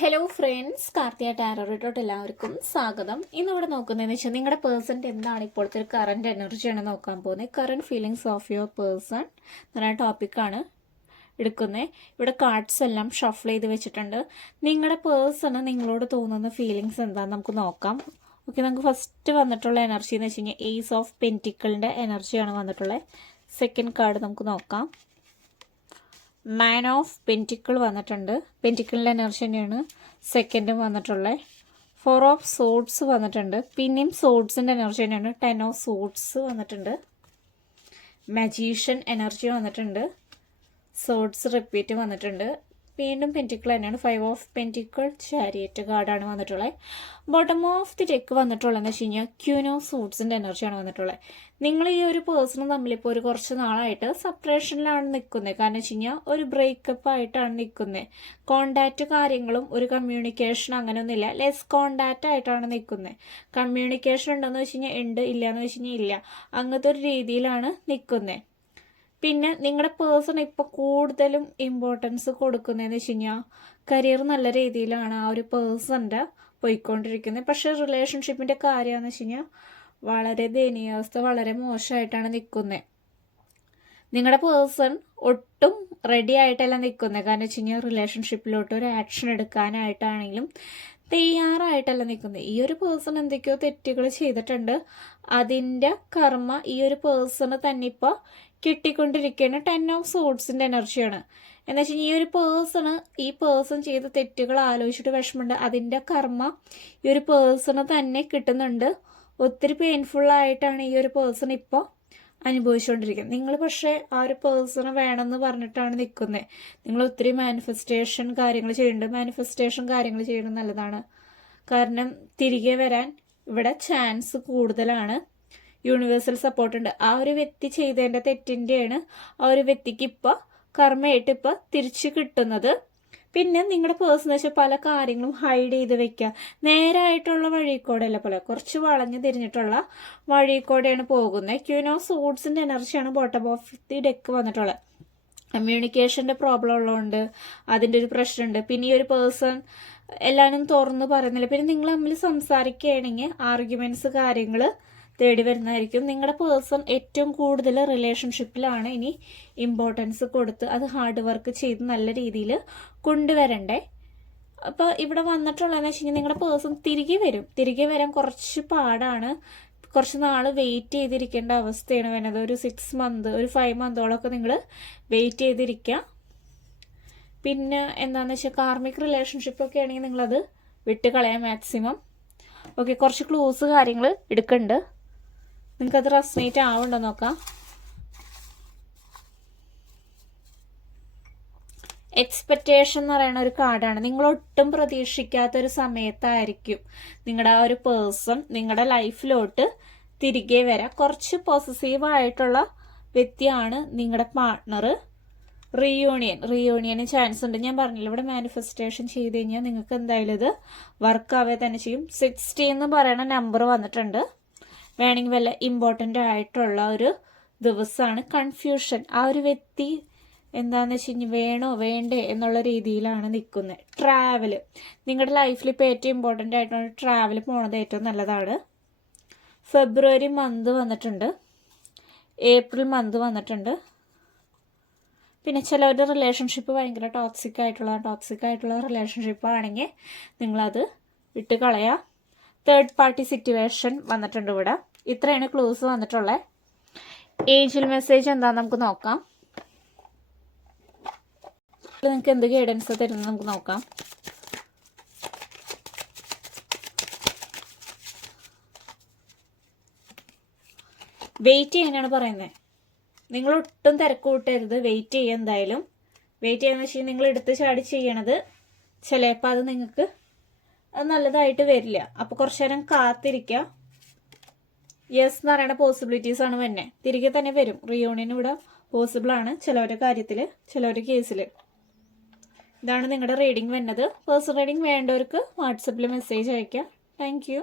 Hello friends, Karthika ടാരോറിട്ടോട്ട് എല്ലാവർക്കും സ്വാഗതം. ഇന്നിവിടെ നോക്കുന്നതെന്ന് വെച്ചാൽ നിങ്ങളുടെ പേഴ്സൻ്റെ എന്താണ് ഇപ്പോഴത്തെ ഒരു കറണ്ട് എനർജിയാണ് നോക്കാൻ പോകുന്നത്. Current feelings of your person എന്ന ടോപ്പിക്കാണ് എടുക്കുന്നത്. ഇവിടെ കാർഡ്സ് എല്ലാം ഷഫിൾ ചെയ്ത് വെച്ചിട്ടുണ്ട്. നിങ്ങളുടെ പേഴ്സണ് നിങ്ങളോട് തോന്നുന്ന ഫീലിങ്സ് എന്താണെന്ന് നമുക്ക് നോക്കാം. ഓക്കെ, നമുക്ക് ഫസ്റ്റ് വന്നിട്ടുള്ള എനർജി എന്ന് വെച്ച് കഴിഞ്ഞാൽ ഏസ് ഓഫ് പെൻറ്റിക്കിളിൻ്റെ എനർജിയാണ് വന്നിട്ടുള്ളത്. സെക്കൻഡ് കാർഡ് നമുക്ക് നോക്കാം. മാൻ ഓഫ് പെൻറ്റിക്കിൾ വന്നിട്ടുണ്ട്. പെൻറ്റിക്കിളിൻ്റെ എനർജി തന്നെയാണ് സെക്കൻഡും വന്നിട്ടുള്ളത്. 4 ഓഫ് സോഡ്സ് വന്നിട്ടുണ്ട്. പിന്നെയും സോഡ്സിൻ്റെ എനർജി തന്നെയാണ്. 10 ഓഫ് സോഡ്സ് വന്നിട്ടുണ്ട്. മജീഷ്യൻ എനർജി വന്നിട്ടുണ്ട്. സോഡ്സ് റിപ്പീറ്റ് വന്നിട്ടുണ്ട്. വീണ്ടും പെൻറ്റിക്കിൾ തന്നെയാണ്. 5 ഓഫ് പെൻറ്റിക്കിൾ ചാരിയറ്റ് കാർഡാണ് വന്നിട്ടുള്ളത്. ബോട്ടം ഓഫ് ദി ഡെക്ക് വന്നിട്ടുള്ളതെന്ന് വെച്ച് കഴിഞ്ഞാൽ ക്യൂൻ ഓഫ് സൂട്ട്സിൻ്റെ എനർജിയാണ് വന്നിട്ടുള്ളത്. നിങ്ങൾ ഈ ഒരു പേഴ്സണും തമ്മിലിപ്പോൾ ഒരു കുറച്ച് നാളായിട്ട് സെപ്പറേഷനിലാണ് നിൽക്കുന്നത്. കാരണം വെച്ച് കഴിഞ്ഞാൽ ഒരു ബ്രേക്കപ്പ് ആയിട്ടാണ് നിൽക്കുന്നത്. കോണ്ടാക്റ്റ് കാര്യങ്ങളും ഒരു കമ്മ്യൂണിക്കേഷൻ അങ്ങനെയൊന്നുമില്ല. ലെസ് കോണ്ടാക്റ്റ് ആയിട്ടാണ് നിൽക്കുന്നത്. കമ്മ്യൂണിക്കേഷൻ ഉണ്ടെന്ന് വെച്ച് കഴിഞ്ഞാൽ ഉണ്ട്, ഇല്ല എന്ന് വെച്ച് കഴിഞ്ഞാൽ ഇല്ല, അങ്ങനത്തെ ഒരു രീതിയിലാണ് നിൽക്കുന്നത്. പിന്നെ നിങ്ങളുടെ പേഴ്സൺ ഇപ്പോൾ കൂടുതലും ഇമ്പോർട്ടൻസ് കൊടുക്കുന്നതെന്ന് വെച്ച് കഴിഞ്ഞാൽ കരിയർ നല്ല രീതിയിലാണ് ആ ഒരു പേഴ്സൻ്റെ പോയിക്കൊണ്ടിരിക്കുന്നത്. പക്ഷേ റിലേഷൻഷിപ്പിൻ്റെ കാര്യമെന്ന് വെച്ച് കഴിഞ്ഞാൽ വളരെ ദയനീയാവസ്ഥ, വളരെ മോശമായിട്ടാണ് നിൽക്കുന്നത്. നിങ്ങളുടെ പേഴ്സൺ ഒട്ടും റെഡി ആയിട്ടല്ല നിൽക്കുന്നത്. കാരണം വെച്ച് കഴിഞ്ഞാൽ റിലേഷൻഷിപ്പിലോട്ട് ഒരു ആക്ഷൻ എടുക്കാനായിട്ടാണെങ്കിലും തയ്യാറായിട്ടല്ല നിൽക്കുന്നത്. ഈ ഒരു പേഴ്സൺ എന്തൊക്കെയോ തെറ്റുകൾ ചെയ്തിട്ടുണ്ട്. അതിൻ്റെ കർമ്മ ഈ ഒരു പേഴ്സണ് തന്നെ ഇപ്പോൾ കിട്ടിക്കൊണ്ടിരിക്കുകയാണ്. 10 ഓഫ് സോഡ്സിൻ്റെ എനർജിയാണ്. എന്ന് വെച്ച് കഴിഞ്ഞാൽ ഈ ഒരു പേഴ്സൺ ചെയ്ത തെറ്റുകൾ ആലോചിച്ചിട്ട് വിഷമമുണ്ട്. അതിൻ്റെ കർമ്മ ഈ ഒരു പേഴ്സണ് തന്നെ കിട്ടുന്നുണ്ട്. ഒത്തിരി പെയിൻഫുള്ളായിട്ടാണ് ഈ ഒരു പേഴ്സൺ ഇപ്പോൾ അനുഭവിച്ചുകൊണ്ടിരിക്കുന്നത്. നിങ്ങൾ പക്ഷേ ആ ഒരു പേഴ്സണ് വേണമെന്ന് പറഞ്ഞിട്ടാണ് നിൽക്കുന്നത്. നിങ്ങൾ ഒത്തിരി മാനിഫെസ്റ്റേഷൻ കാര്യങ്ങൾ ചെയ്യുന്നത് നല്ലതാണ്. കാരണം തിരികെ വരാൻ ഇവിടെ ചാൻസ് കൂടുതലാണ്. യൂണിവേഴ്സൽ സപ്പോർട്ടുണ്ട്. ആ ഒരു വ്യക്തി ചെയ്തതിൻ്റെ തെറ്റിൻ്റെയാണ് ആ ഒരു വ്യക്തിക്ക് ഇപ്പോൾ കർമ്മയായിട്ട് ഇപ്പോൾ തിരിച്ചു കിട്ടുന്നത്. പിന്നെ നിങ്ങളുടെ പേഴ്സൺ വെച്ചാൽ പല കാര്യങ്ങളും ഹൈഡ് ചെയ്ത് വെക്കുക. നേരായിട്ടുള്ള വഴിക്കൂടെയല്ല, പോലെ കുറച്ച് വളഞ്ഞു തിരിഞ്ഞിട്ടുള്ള വഴിക്കൂടെയാണ് പോകുന്നത്. ക്യൂൻ ഓഫ് സോഡ്സിൻ്റെ എനർജിയാണ് ബോട്ടം ഓഫ് ദി ഡെക്ക് വന്നിട്ടുള്ളത്. കമ്മ്യൂണിക്കേഷൻ്റെ പ്രോബ്ലം ഉള്ളതുകൊണ്ട് അതിൻ്റെ ഒരു പ്രശ്നമുണ്ട്. പിന്നെ ഈ ഒരു പേഴ്സൺ എല്ലാവരും തുറന്ന് പറയുന്നില്ല. പിന്നെ നിങ്ങൾ തമ്മിൽ സംസാരിക്കുകയാണെങ്കിൽ ആർഗ്യുമെൻറ്റ്സ് കാര്യങ്ങൾ തേടി വരുന്നതായിരിക്കും. നിങ്ങളുടെ പേഴ്സൺ ഏറ്റവും കൂടുതൽ റിലേഷൻഷിപ്പിലാണ് ഇനി ഇമ്പോർട്ടൻസ് കൊടുത്ത് അത് ഹാർഡ് വർക്ക് ചെയ്ത് നല്ല രീതിയിൽ കൊണ്ടുവരണ്ടേ. അപ്പോൾ ഇവിടെ വന്നിട്ടുള്ളതെന്ന് വെച്ച് കഴിഞ്ഞാൽ നിങ്ങളുടെ പേഴ്സൺ തിരികെ വരാൻ കുറച്ച് പാടാണ്. കുറച്ച് നാൾ വെയിറ്റ് ചെയ്തിരിക്കേണ്ട അവസ്ഥയാണ് വരുന്നത്. ഒരു 6 മന്ത്, ഒരു 5 മന്തോളമൊക്കെ നിങ്ങൾ വെയിറ്റ് ചെയ്തിരിക്കുക. പിന്നെ എന്താണെന്ന് വെച്ചാൽ കാർമിക് റിലേഷൻഷിപ്പൊക്കെ ആണെങ്കിൽ നിങ്ങളത് വിട്ട് കളയാം മാക്സിമം. ഓക്കെ, കുറച്ച് ക്ലൂസ് കാര്യങ്ങൾ എടുക്കുന്നുണ്ട്. നിങ്ങൾക്കത് റെസനേറ്റ് ആവുണ്ടോ നോക്കാം. എക്സ്പെക്റ്റേഷൻ എന്ന് പറയുന്ന ഒരു കാർഡാണ്. നിങ്ങൾ ഒട്ടും പ്രതീക്ഷിക്കാത്തൊരു സമയത്തായിരിക്കും നിങ്ങളുടെ ആ ഒരു പേഴ്സൺ നിങ്ങളുടെ ലൈഫിലോട്ട് തിരികെ വരാം. കുറച്ച് പോസസീവായിട്ടുള്ള വ്യക്തിയാണ് നിങ്ങളുടെ പാർട്ട്ണർ. റീയൂണിയന് ചാൻസ് ഉണ്ട്. ഞാൻ പറഞ്ഞില്ല, ഇവിടെ മാനിഫെസ്റ്റേഷൻ ചെയ്ത് കഴിഞ്ഞാൽ നിങ്ങൾക്ക് എന്തായാലും ഇത് വർക്കാവേ തന്നെ ചെയ്യും. 60 എന്ന് പറയുന്ന നമ്പർ വന്നിട്ടുണ്ട്. വേണമെങ്കിൽ വല്ല ഇമ്പോർട്ടൻ്റ് ആയിട്ടുള്ള ഒരു ദിവസമാണ്. കൺഫ്യൂഷൻ, ആ ഒരു വ്യക്തി എന്താണെന്ന് വെച്ച് കഴിഞ്ഞാൽ വേണോ വേണ്ടേ എന്നുള്ള രീതിയിലാണ് നിൽക്കുന്നത്. ട്രാവൽ, നിങ്ങളുടെ ലൈഫിൽ ഇപ്പോൾ ഏറ്റവും ഇമ്പോർട്ടൻ്റ് ആയിട്ടുള്ള ട്രാവൽ പോണത് ഏറ്റവും നല്ലതാണ്. ഫെബ്രുവരി മന്ത് വന്നിട്ടുണ്ട്. ഏപ്രിൽ മന്ത് വന്നിട്ടുണ്ട്. പിന്നെ ചിലവരുടെ റിലേഷൻഷിപ്പ് ഭയങ്കര ടോക്സിക് ആയിട്ടുള്ള റിലേഷൻഷിപ്പ് ആണെങ്കിൽ നിങ്ങളത് വിട്ട് കളയാം. തേർഡ് പാർട്ടി സിറ്റുവേഷൻ വന്നിട്ടുണ്ട് ഇവിടെ. ഇത്രയാണ് ക്ലൂസ് വന്നിട്ടുള്ളത്. ഏഞ്ചൽ മെസ്സേജ് എന്താണെന്ന് നമുക്ക് നോക്കാം. നിങ്ങൾക്ക് എന്ത് ഗൈഡൻസ് തരുന്നത് നമുക്ക് നോക്കാം. വെയിറ്റ് ചെയ്യാനാണ് പറയുന്നത്. നിങ്ങൾ ഒട്ടും തിരക്ക് കൂട്ടരുത്. വെയിറ്റ് ചെയ്യുക. എന്തായാലും വെയിറ്റ് ചെയ്യാന്ന് വെച്ചാൽ നിങ്ങൾ എടുത്ത് ചാടി ചെയ്യണത് ചിലപ്പോൾ അത് നിങ്ങൾക്ക് അത് നല്ലതായിട്ട് വരില്ല. അപ്പോൾ കുറച്ചു നേരം കാത്തിരിക്കുക. യെസ് എന്ന് പറയുന്ന പോസിബിലിറ്റീസ് ആണ് തന്നെ. തിരികെ തന്നെ വരും. റീയൂണിയൻ ഇവിടെ പോസിബിൾ ആണ് ചിലവരുടെ കാര്യത്തിൽ, ചിലവരുടെ കേസിൽ. ഇതാണ് നിങ്ങളുടെ റീഡിംഗ് വരുന്നത്. പേഴ്സണൽ റീഡിംഗ് വേണ്ടവർക്ക് വാട്സപ്പിൽ മെസ്സേജ് അയയ്ക്കാം. Thank you.